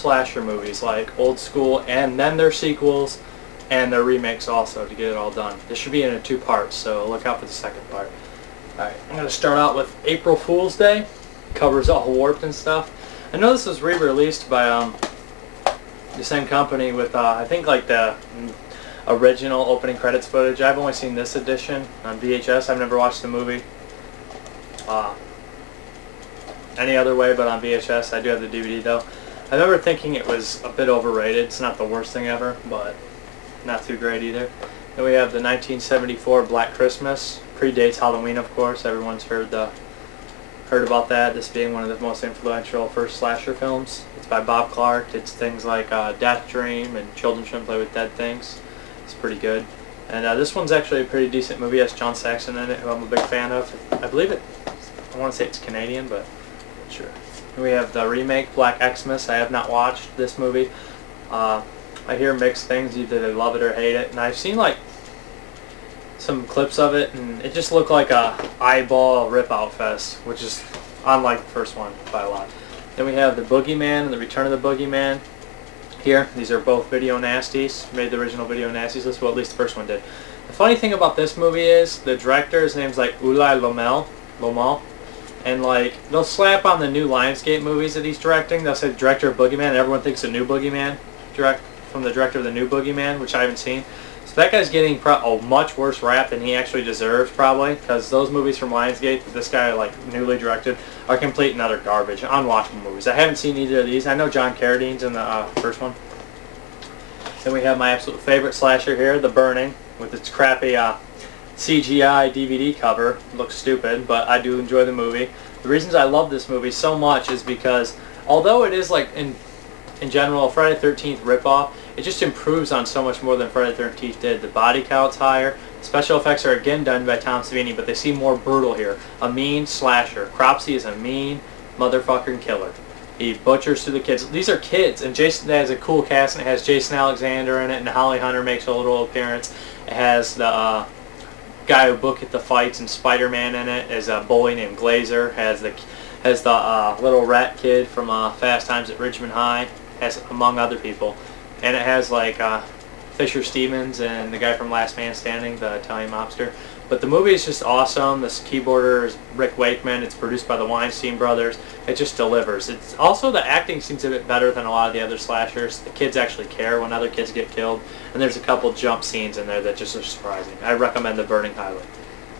slasher movies, like old school, and then their sequels, and their remakes also, to get it all done. This should be in 2 parts, so look out for the second part. Alright, I'm going to start out with April Fool's Day. Covers all warped and stuff. I know this was re-released by the same company with, I think, like the original opening credits footage. I've only seen this edition on VHS. I've never watched the movie any other way but on VHS. I do have the DVD though. I remember thinking it was a bit overrated. It's not the worst thing ever, but not too great either. Then we have the 1974 Black Christmas. Predates Halloween, of course. Everyone's heard about that. This being one of the most influential first slasher films. It's by Bob Clark. It's things like Death Dream and Children Shouldn't Play with Dead Things. It's pretty good. And this one's actually a pretty decent movie. It has John Saxon in it, who I'm a big fan of. I believe it, I want to say it's Canadian, but not sure. And we have the remake, Black Xmas. I have not watched this movie. I hear mixed things. Either they love it or hate it. And I've seen like some clips of it, and it just looked like a eyeball rip-out fest, which is unlike the first one by a lot. Then we have the Boogeyman and the Return of the Boogeyman. Here, these are both Video Nasties. Made the original Video Nasties list, well, at least the first one did. The funny thing about this movie is the director, his name's like Ulai Lomal, and like they'll slap on the new Lionsgate movies that he's directing. They'll say director of Boogeyman, and everyone thinks a new Boogeyman, from the director of the new Boogeyman, which I haven't seen. So that guy's getting a much worse rap than he actually deserves, probably, because those movies from Lionsgate that this guy like newly directed are complete and utter garbage, unwatchable movies. I haven't seen either of these. I know John Carradine's in the first one. Then we have my absolute favorite slasher here, The Burning, with its crappy CGI DVD cover. It looks stupid, but I do enjoy the movie. The reasons I love this movie so much is because, although it is like in general a Friday the 13th ripoff, it just improves on so much more than Friday the 13th did. The body count's higher. Special effects are again done by Tom Savini, but they seem more brutal here. A mean slasher. Cropsey is a mean motherfucking killer. He butchers through the kids. These are kids, and Jason has a cool cast, and it has Jason Alexander in it, and Holly Hunter makes a little appearance. It has the guy who booked the fights and Spider-Man in it. Is a bully named Glazer. Has the little rat kid from Fast Times at Ridgemont High, has among other people. And it has like Fisher Stevens and the guy from Last Man Standing, the Italian mobster. But the movie is just awesome. This keyboarder is Rick Wakeman. It's produced by the Weinstein brothers. It just delivers. It's also, the acting seems a bit better than a lot of the other slashers. The kids actually care when other kids get killed. And there's a couple jump scenes in there that just are surprising. I recommend The Burning highly.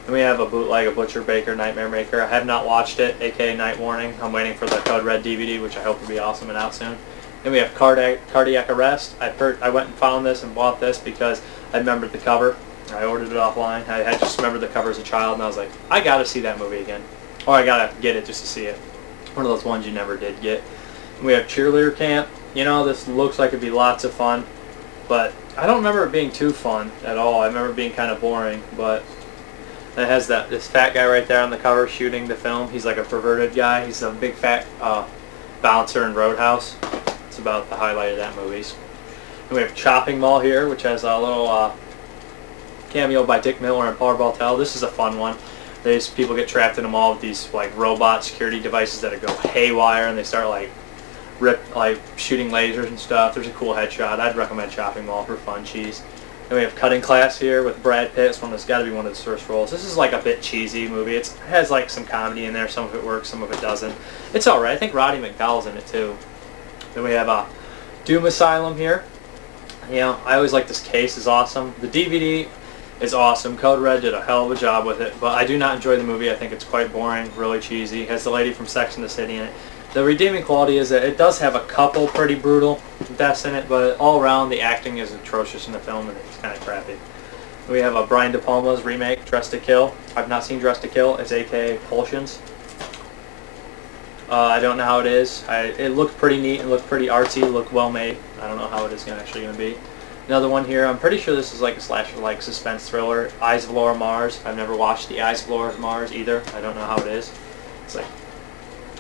And we have a bootleg of Butcher Baker, Nightmare Maker. I have not watched it, aka Night Warning. I'm waiting for the Code Red DVD, which I hope will be awesome and out soon. Then we have Cardiac Arrest. I went and found this and bought this because I remembered the cover. I ordered it offline. I just remembered the cover as a child, and I was like, I gotta see that movie again. Or I gotta get it just to see it. One of those ones you never did get. And we have Cheerleader Camp. You know, this looks like it'd be lots of fun, but I don't remember it being too fun at all. I remember it being kind of boring, but it has this fat guy right there on the cover shooting the film. He's like a perverted guy. He's a big fat bouncer in Roadhouse. It's about the highlight of that movie. And we have Chopping Mall here, which has a little cameo by Dick Miller and Paul Bartel. This is a fun one. These people get trapped in a mall with these like robot security devices that go haywire, and they start like shooting lasers and stuff. There's a cool headshot. I'd recommend Chopping Mall for fun cheese. Then we have Cutting Class here with Brad Pitt. It's one that's got to be one of his first roles. This is like a bit cheesy movie. It has like some comedy in there. Some of it works, some of it doesn't. It's alright. I think Roddy McDowall's in it too. Then we have Doom Asylum here. You know, I always like this case. It's awesome. The DVD is awesome. Code Red did a hell of a job with it, but I do not enjoy the movie. I think it's quite boring, really cheesy. It has the lady from Sex and the City in it. The redeeming quality is that it does have a couple pretty brutal deaths in it, but all around the acting is atrocious in the film, and it's kind of crappy. We have Brian De Palma's remake, Dress to Kill. I've not seen Dress to Kill. It's aka Pulsions. I don't know how it is. It looked pretty neat. It looked pretty artsy. It looked well made. I don't know how it is actually going to be. Another one here. I'm pretty sure this is like a slasher-like suspense thriller. Eyes of Laura Mars. I've never watched the Eyes of Laura Mars either. I don't know how it is. It's like.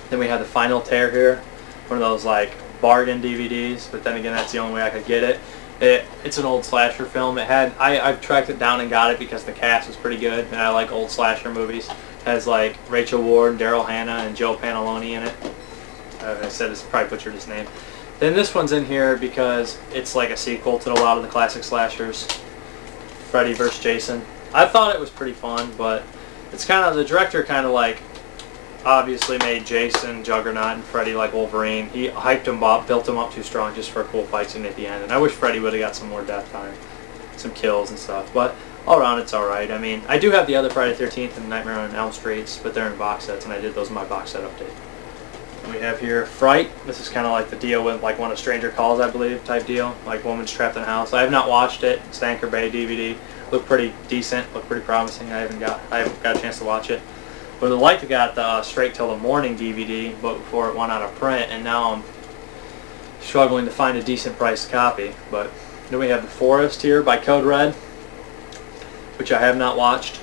Then we have The Final Tear here. One of those like bargain DVDs. But then again, that's the only way I could get it. It's an old slasher film. I've tracked it down and got it because the cast was pretty good, and I like old slasher movies. It has like Rachel Ward, Daryl Hannah, and Joe Pantalone in it. I said this, probably butchered his name. Then this one's in here because it's like a sequel to a lot of the classic slashers. Freddy Vs Jason. I thought it was pretty fun, but it's kind of, the director kind of like obviously made Jason Juggernaut and Freddy like Wolverine. He hyped him up, built him up too strong just for a cool fight scene at the end. And I wish Freddy would have got some more death time, some kills and stuff. But all around, it's alright. I mean, I do have the other Friday the 13th and Nightmare on Elm Streets, but they're in box sets, and I did those in my box set update. We have here Fright. This is kind of like the deal with like one of Stranger Calls, I believe, type deal. Like woman's trapped in a house. I have not watched it. It's the Anchor Bay DVD. Looked pretty decent. Looked pretty promising. I haven't got a chance to watch it. But I'd like to got the Straight Till the Morning DVD, but before it went out of print, and now I'm struggling to find a decent priced copy. But then we have The Forest here by Code Red, which I have not watched.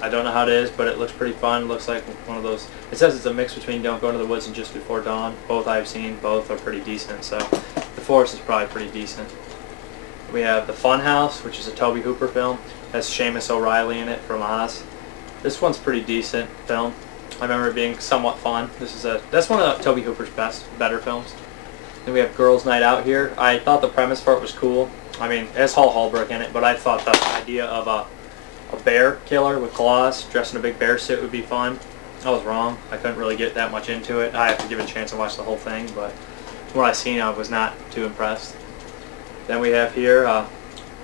I don't know how it is, but it looks pretty fun. It looks like one of those. It says it's a mix between Don't Go to the Woods and Just Before Dawn. Both I've seen. Both are pretty decent. So The Forest is probably pretty decent. We have The Funhouse, which is a Tobe Hooper film. It has Seamus O'Reilly in it from Oz. This one's pretty decent film. I remember it being somewhat fun. That's one of Tobe Hooper's better films. Then we have Girls' Night Out here. I thought the premise for it was cool. I mean, it has Hall Holbrook in it, but I thought the idea of a bear killer with claws dressed in a big bear suit would be fun. I was wrong. I couldn't really get that much into it. I have to give it a chance to watch the whole thing, but from what I've seen, I was not too impressed. Then we have here a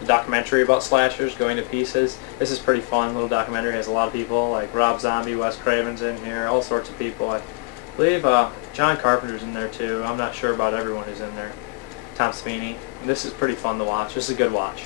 documentary about slashers, Going to Pieces. This is pretty fun. Little documentary. It has a lot of people like Rob Zombie, Wes Craven's in here, all sorts of people. I believe John Carpenter's in there too. I'm not sure about everyone who's in there. Tom Sweeney. This is pretty fun to watch. This is a good watch.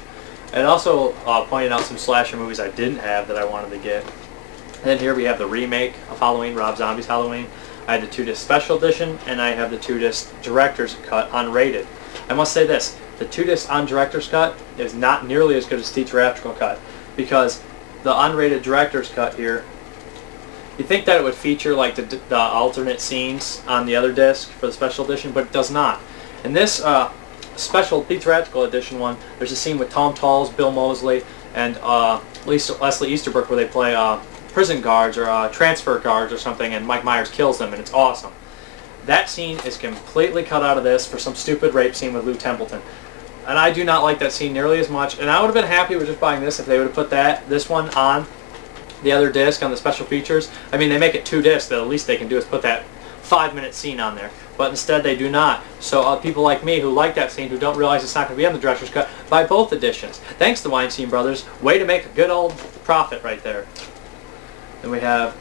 And also pointed out some slasher movies I didn't have that I wanted to get. And then here we have the remake of Halloween, Rob Zombie's Halloween. I had the 2-disc special edition, and I have the 2-disc director's cut unrated. I must say this, the 2-disc on director's cut is not nearly as good as the theatrical cut, because the unrated director's cut here, you think that it would feature like the alternate scenes on the other disc for the special edition, but it does not. In this special theatrical edition one, there's a scene with Tom Talls, Bill Moseley, and Leslie Easterbrook where they play prison guards or transfer guards or something, and Mike Myers kills them, and it's awesome. That scene is completely cut out of this for some stupid rape scene with Lou Templeton. And I do not like that scene nearly as much, and I would have been happy with just buying this if they would have put this one on the other disc on the special features. I mean, they make it 2 discs, the least they can do is put that 5-minute scene on there. But instead they do not. So people like me who like that scene, who don't realize it's not going to be on the director's cut, buy both editions. Thanks to Weinstein Brothers. Way to make a good old profit right there. Then we have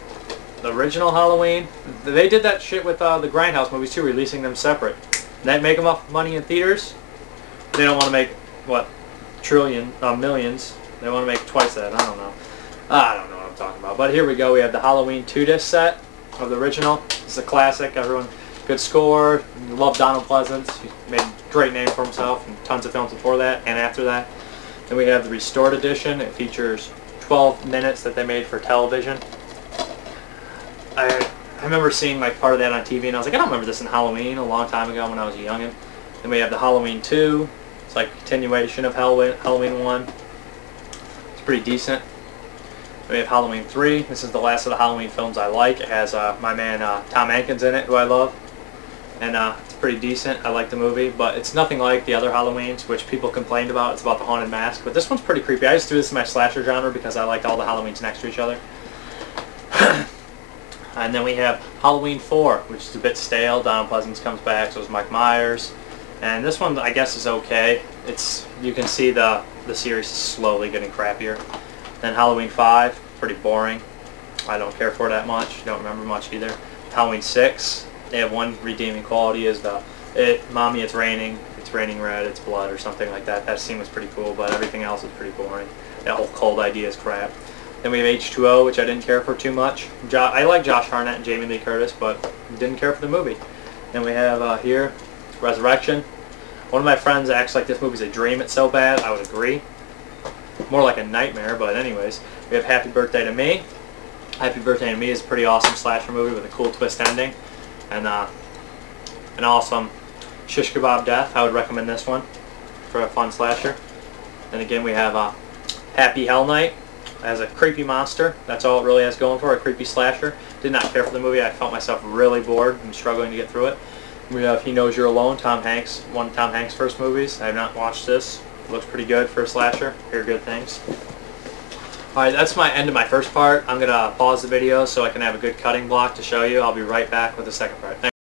the original Halloween. They did that shit with the Grindhouse movies too, releasing them separate. That make them up money in theaters. They don't want to make, what, millions. They want to make twice that. I don't know what I'm talking about. But here we go. We have the Halloween 2-disc set of the original. It's a classic. Everyone, good score. Love Donald Pleasance. He made a great name for himself in tons of films before that and after that. Then we have the restored edition. It features 12 minutes that they made for television. I remember seeing like part of that on TV, and I was like, I don't remember this in Halloween a long time ago when I was a youngin'. Then we have the Halloween 2. It's like a continuation of Halloween 1. It's pretty decent. Then we have Halloween 3. This is the last of the Halloween films I like. It has my man Tom Hankins in it, who I love. And it's pretty decent. I like the movie, but it's nothing like the other Halloweens, which people complained about. It's about the haunted mask. But this one's pretty creepy. I just threw this in my slasher genre because I liked all the Halloweens next to each other. And then we have Halloween 4, which is a bit stale. Donald Pleasance comes back, so is Mike Myers. And this one, I guess, is okay. You can see the series is slowly getting crappier. Then Halloween 5, pretty boring. I don't care for it that much. Don't remember much either. Halloween 6, they have one redeeming quality is Mommy, it's raining red, it's blood, or something like that. That scene was pretty cool, but everything else is pretty boring. That whole cold idea is crap. Then we have H2O, which I didn't care for too much. I like Josh Hartnett and Jamie Lee Curtis, but didn't care for the movie. Then we have here, Resurrection. One of my friends acts like this movie's a dream, it's so bad. I would agree. More like a nightmare, but anyways. We have Happy Birthday to Me. Happy Birthday to Me is a pretty awesome slasher movie with a cool twist ending. And an awesome shish kebab death. I would recommend this one for a fun slasher. And again we have Happy Hell Night. As a creepy monster. That's all it really has going for, a creepy slasher. Did not care for the movie. I felt myself really bored and struggling to get through it. We have He Knows You're Alone, Tom Hanks, one of Tom Hanks' first movies. I have not watched this. It looks pretty good for a slasher. Hear good things. Alright, that's my end of my first part. I'm going to pause the video so I can have a good cutting block to show you. I'll be right back with the second part. Thanks.